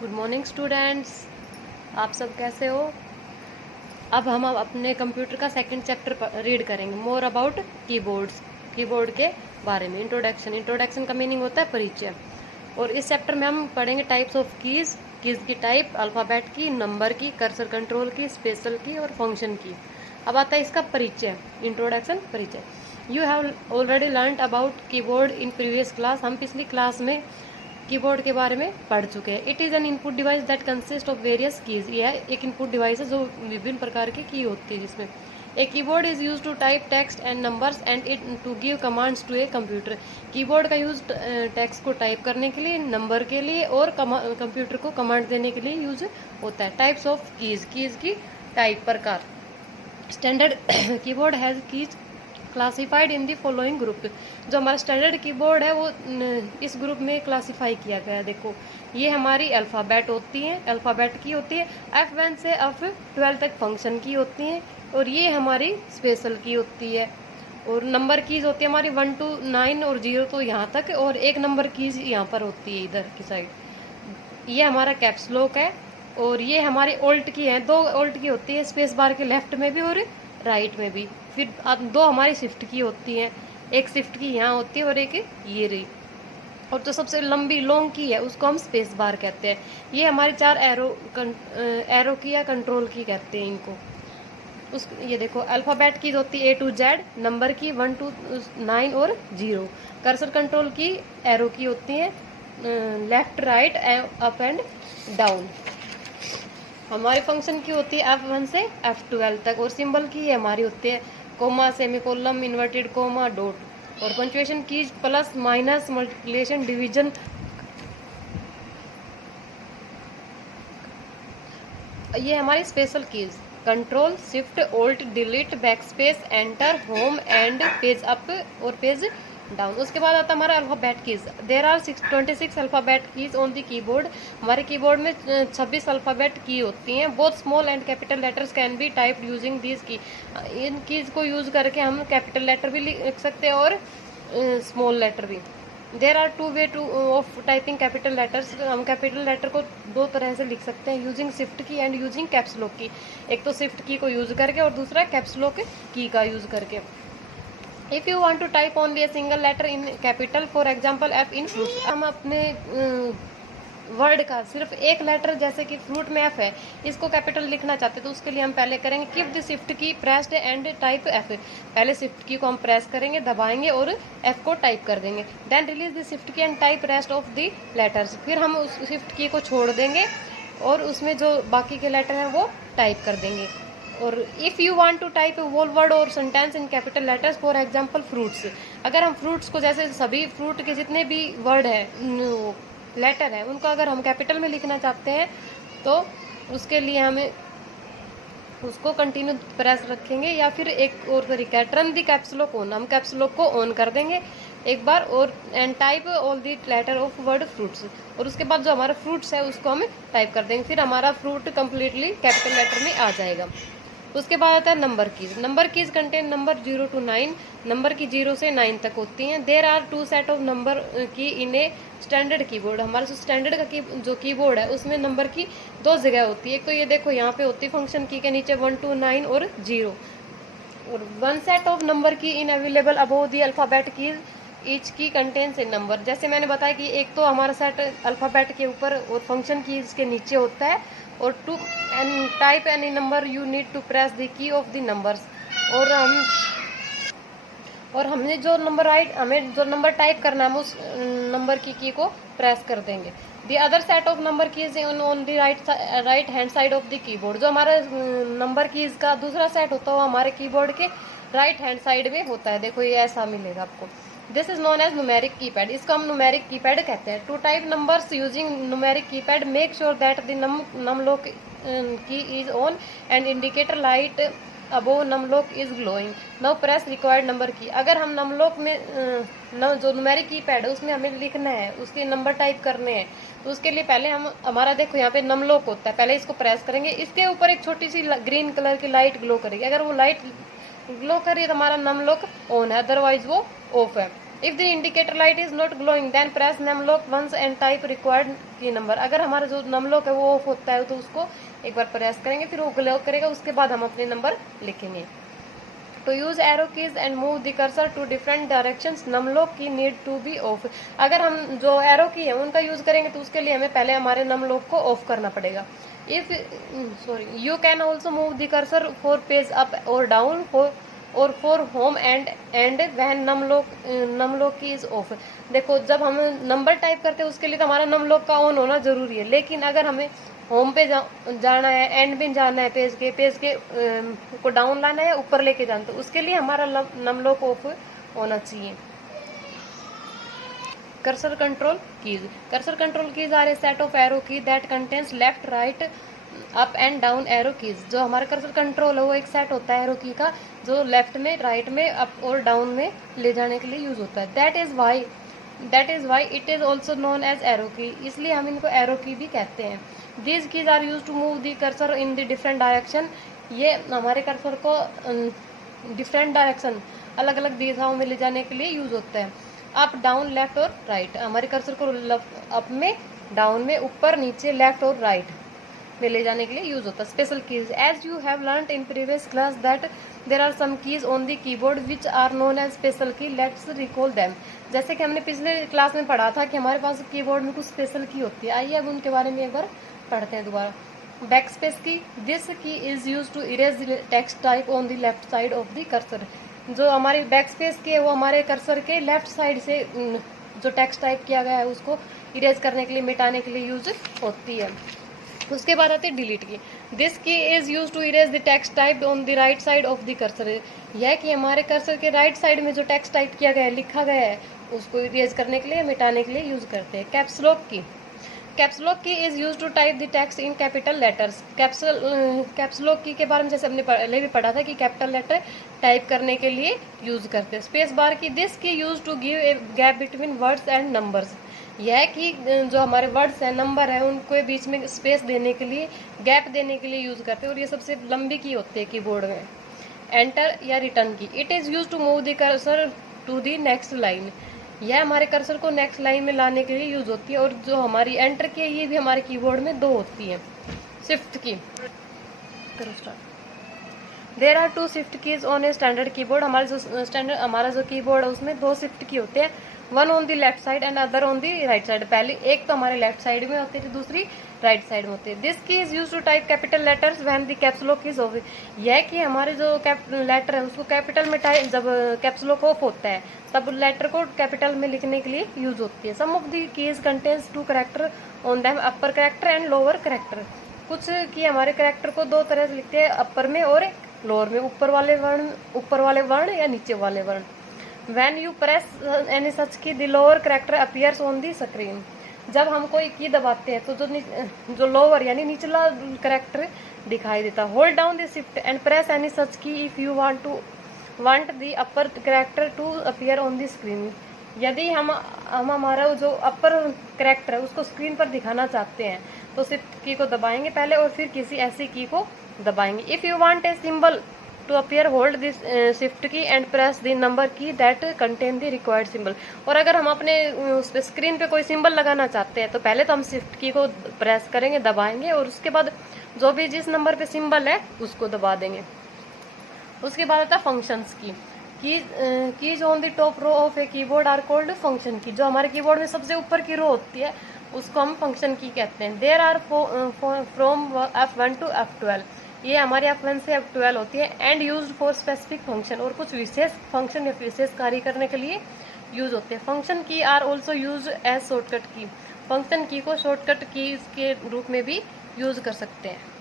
Good morning students. आप सब कैसे हो? अब हम अपने कंप्यूटर का सेकंड चैप्टर रीड करेंगे, मोर अबाउट कीबोर्ड्स। कीबोर्ड के बारे में इंट्रोडक्शन का मीनिंग होता है परिचय। और इस चैप्टर में हम पढ़ेंगे टाइप्स ऑफ कीज की टाइप, अल्फ़ाबेट की, नंबर की, कर्सर कंट्रोल की, स्पेशल की और फंक्शन की। अब आता है इसका परिचय, इंट्रोडक्शन, परिचय। You have already learn about keyboard in previous class. हम पिछली क्लास में कीबोर्ड के बारे में पढ़ चुके हैं। It is an input device that consist of various keys. यह एक इनपुट डिवाइस है जो विभिन्न प्रकार की की होती है, जिसमें a keyboard is use to type text and numbers and it to give commands to a computer. Keyboard का यूज टेक्स्ट को टाइप करने के लिए, नंबर के लिए और कंप्यूटर को कमांड देने के लिए यूज होता है। टाइप्स ऑफ कीज की टाइप, प्रकार। Standard keyboard has keys classified in the following group. जो हमारा स्टैंडर्ड कीबोर्ड है वो इस ग्रुप में क्लासिफाई किया गया है। देखो, ये हमारी अल्फ़ाबेट होती हैं, अल्फ़ाबेट की होती है। F1 से F12 तक फंक्शन की होती हैं। और ये हमारी स्पेशल की होती है। और नंबर कीज होती है हमारी 1 to 9 और 0 तो यहाँ तक, और एक नंबर कीज यहाँ पर होती है इधर की साइड। ये हमारा कैप्स लॉक है। और ये हमारी ओल्ट की है, 2 ओल्ट की होती है, स्पेस बार के लेफ्ट में भी और राइट में भी। फिर 2 हमारी शिफ्ट की होती हैं, एक शिफ्ट की यहाँ होती है और एक ये रही। और जो सबसे लंबी लॉन्ग की है उसको हम स्पेस बार कहते हैं। ये हमारी 4 एरो की या कंट्रोल की कहते हैं इनको। ये देखो, अल्फ़ाबेट की होती है A to Z, नंबर की 1 to 9 और 0। कर्सर कंट्रोल की एरो की होती है left, right, up and down. हमारी फंक्शन की होती है F1 से F12 तक। और सिंबल की हमारी होती है comma, semicolon, inverted comma, dot. और punctuation keys plus, minus, multiplication, division. ये हमारी special keys control, shift, alt, delete, backspace, enter, home end page up और पेज डाउन। उसके बाद आता है हमारा alphabet keys. There are 26 alphabet keys on the keyboard. हमारे कीबोर्ड में 26 अल्फ़ाबेट की होती हैं। Both small and capital letters can be typed using these key. इन कीज को यूज करके हम कैपिटल लेटर भी लिख सकते हैं और स्मॉल लेटर भी। There are 2 way to of typing capital letters. हम कैपिटल लेटर को 2 तरह से लिख सकते हैं, using shift key and using caps lock key. एक तो शिफ्ट की को यूज करके और दूसरा कैप्स लॉक की का यूज करके। If you want to type only a single letter in capital, for example F in fruits. हम अपने वर्ड का सिर्फ एक लेटर, जैसे कि फ्रूट में F है, इसको कैपिटल लिखना चाहते तो उसके लिए हम पहले करेंगे कीप द शिफ्ट की प्रेस्ड एंड टाइप F। पहले शिफ्ट की को हम प्रेस करेंगे, दबाएंगे और F को टाइप कर देंगे। Then release the shift key and type rest of the letters. फिर हम उस शिफ्ट की को छोड़ देंगे और उसमें जो बाकी के लेटर हैं वो टाइप कर देंगे। और if you want to type whole word और sentence in capital letters, for example fruits. अगर हम फ्रूट्स को, जैसे सभी फ्रूट के जितने भी वर्ड है, लेटर है, उनको अगर हम कैपिटल में लिखना चाहते हैं तो उसके लिए हमें उसको कंटिन्यू प्रेस रखेंगे। या फिर एक और तरीका है, turn the caps lock on. हम कैप्स लॉक को ऑन कर देंगे एक बार और and type all the letter of word fruits. और उसके बाद जो हमारा फ्रूट्स है उसको हम टाइप कर देंगे। फिर हमारा फ्रूट कंप्लीटली कैपिटल लेटर में आ जाएगा। उसके बाद आता है number keys. Number keys contain number 0 to 9। Number key 0 से 9 तक होती हैं। There are 2 set of number key in A standard keyboard. हमारा जो स्टैंडर्ड का जो कीबोर्ड है उसमें नंबर की 2 जगह होती है। एक तो ये देखो यहाँ पे होती है फंक्शन की के नीचे 1 to 9 और 0। और 1 set of number key in available above the alphabet keys each की कंटेन्स ए नंबर। जैसे मैंने बताया कि एक तो हमारा सेट अल्फ़ाबेट के ऊपर और फंक्शन की इसके नीचे होता है। और to and type any number you need to press the key of the numbers. और हमने जो नंबर टाइप करना है हम उस नंबर की को प्रेस कर देंगे। The other set of number keys on the right hand side of the keyboard. जो हमारा नंबर कीज का दूसरा सेट होता है वो हमारे कीबोर्ड के राइट हैंड साइड में होता है। देखो, ये ऐसा मिलेगा आपको। This is known as numeric keypad. इसको हम न्यूमेरिक कीपैड कहते हैं। To type numbers using numeric keypad, make sure that the num lock key is on and indicator light above num lock is glowing. Now press required number key. अगर हम num lock में जो numeric keypad है उसमें हमें लिखना है, उसके नंबर टाइप करने हैं, तो उसके लिए पहले हम हमारा देखो यहाँ पे नम लॉक होता है, पहले इसको प्रेस करेंगे। इसके ऊपर एक छोटी सी ग्रीन कलर की लाइट ग्लो करेगी। अगर वो लाइट ग्लो कर रही है तो हमारा नम लॉक ऑन है, अदरवाइज वो ऑफ है। If the indicator light is not glowing then press num lock once and type required key number. अगर हमारा जो नम लॉक है वो ऑफ होता है तो उसको एक बार प्रेस करेंगे, फिर वो ग्लो करेगा, उसके बाद हम अपने नंबर लिखेंगे। To use arrow keys and move the cursor to different directions, num lock key need to be off। अगर हम जो एरो की है उनका यूज करेंगे तो उसके लिए हमें पहले हमारे नम लॉक को ऑफ करना पड़ेगा। If you can also move the cursor for page up और डाउन और for home end when num lock key is off. देखो जब हम नंबर टाइप करते हैं उसके लिए तो हमारा नम लॉक का ऑन होना जरूरी है, लेकिन अगर हमें होम पे जाना है, एंड भी जाना है, पेज के को डाउन लाना है, ऊपर लेके जाना, तो उसके लिए हमारा नम लॉक ऑफ होना चाहिए। Cursor control keys are a set of arrow key that contains left right up and down arrow keys. जो हमारा कर्सर कंट्रोल है वो एक सेट होता है एरो की का, जो लेफ्ट में, राइट में, अप और डाउन में ले जाने के लिए यूज होता है। That is why it is also known as arrow key, इसलिए हम इनको एरो की भी कहते हैं। These keys are use to move the cursor in the different direction. ये हमारे कर्सर को डिफरेंट डायरेक्शन, अलग अलग दिशाओं में ले जाने के लिए यूज होता है। अप डाउन लेफ्ट और राइट, हमारे कर्सर को अप में, डाउन में, ऊपर नीचे, लेफ्ट और राइट में ले जाने के लिए यूज होता है। Special keys as you have learned in previous class that there are some keys on the keyboard which are known as special key, let's recall them. जैसे कि हमने पिछले क्लास में पढ़ा था कि हमारे पास कीबोर्ड में कुछ स्पेशल की होती है, आइए अब उनके बारे में एक बार पढ़ते हैं दोबारा। Back space key, this key is use to erase text type on the left side of the cursor. जो हमारी बैक स्पेस की है वो हमारे कर्सर के लेफ्ट साइड से जो टेक्स्ट टाइप किया गया है उसको इरेज करने के लिए, मिटाने के लिए यूज होती है। उसके बाद आते हैं delete key. This key is use to erase the text type on the right side of the cursor. यह कि हमारे कर्सर के राइट साइड में जो टेक्स्ट टाइप किया गया है, लिखा गया है, उसको इरेज करने के लिए, मिटाने के लिए यूज करते हैं। Caps lock key is use to type the text in capital letters. Caps lock key के बारे में जैसे हमने पहले भी पढ़ा था कि कैपिटल लेटर टाइप करने के लिए यूज करते हैं। Space bar key, this key use to give a gap between words and numbers. यह कि जो हमारे वर्ड्स हैं, नंबर है, उनको बीच में स्पेस देने के लिए, गैप देने के लिए यूज करते हैं, और ये सबसे लंबी की होती है कीबोर्ड में। एंटर या return key, it is use to move the cursor to the next line. यह हमारे कर्सर को नेक्स्ट लाइन में लाने के लिए यूज होती है। और जो हमारी एंटर की है ये भी हमारे कीबोर्ड में 2 होती है। शिफ्ट की, करो start. There are 2 shift keys on a standard keyboard. हमारा जो कीबोर्ड है उसमें 2 शिफ्ट की होते हैं, one on the left side and other on the right side. पहले एक तो हमारे लेफ्ट साइड में होती है, दूसरी राइट साइड में होती है। This key is use to type capital letters when the caps lock is off. यह कि हमारे जो लेटर है उसको कैपिटल में टाइप, जब कैप्स लॉक ऑफ होता है तब लेटर को कैपिटल में लिखने के लिए यूज होती है। Some of the keys contains 2 character on them, upper character and lower character. कुछ की हमारे कैरेक्टर को 2 तरह से लिखते हैं, अपर में और लोअर में, ऊपर वाले वर्ण या नीचे वाले वर्ण। When you press any such key, the lower character appears on the screen। जब हम कोई की दबाते हैं तो जो लोअर यानी निचला कैरेक्टर दिखाई देता है। Hold down the shift and press any such key if you want the upper character to appear on the screen. यदि हम हमारा जो अपर कैरेक्टर है उसको स्क्रीन पर दिखाना चाहते हैं तो शिफ्ट की को दबाएंगे पहले और फिर किसी ऐसी की को दबाएंगे। If you want a symbol to appear, hold this shift key and press the number key that contain the required symbol. और अगर हम अपने उस पे स्क्रीन पे कोई सिंबल लगाना चाहते हैं तो पहले तो हम शिफ्ट की को प्रेस करेंगे, दबाएंगे, और उसके बाद जो भी जिस नंबर पे सिंबल है उसको दबा देंगे। उसके बाद आता है functions key. Keys on the top row of a keyboard are called function key. जो हमारे कीबोर्ड में सबसे ऊपर की रो होती है उसको हम फंक्शन की कहते हैं। There are from F1 to F12। ये हमारे F1 से F12 होती है। And used for specific function, और कुछ विशेष फंक्शन या विशेष कार्य करने के लिए यूज होते हैं। Function key are also use as shortcut key. Function key को शॉर्टकट की के रूप में भी यूज कर सकते हैं।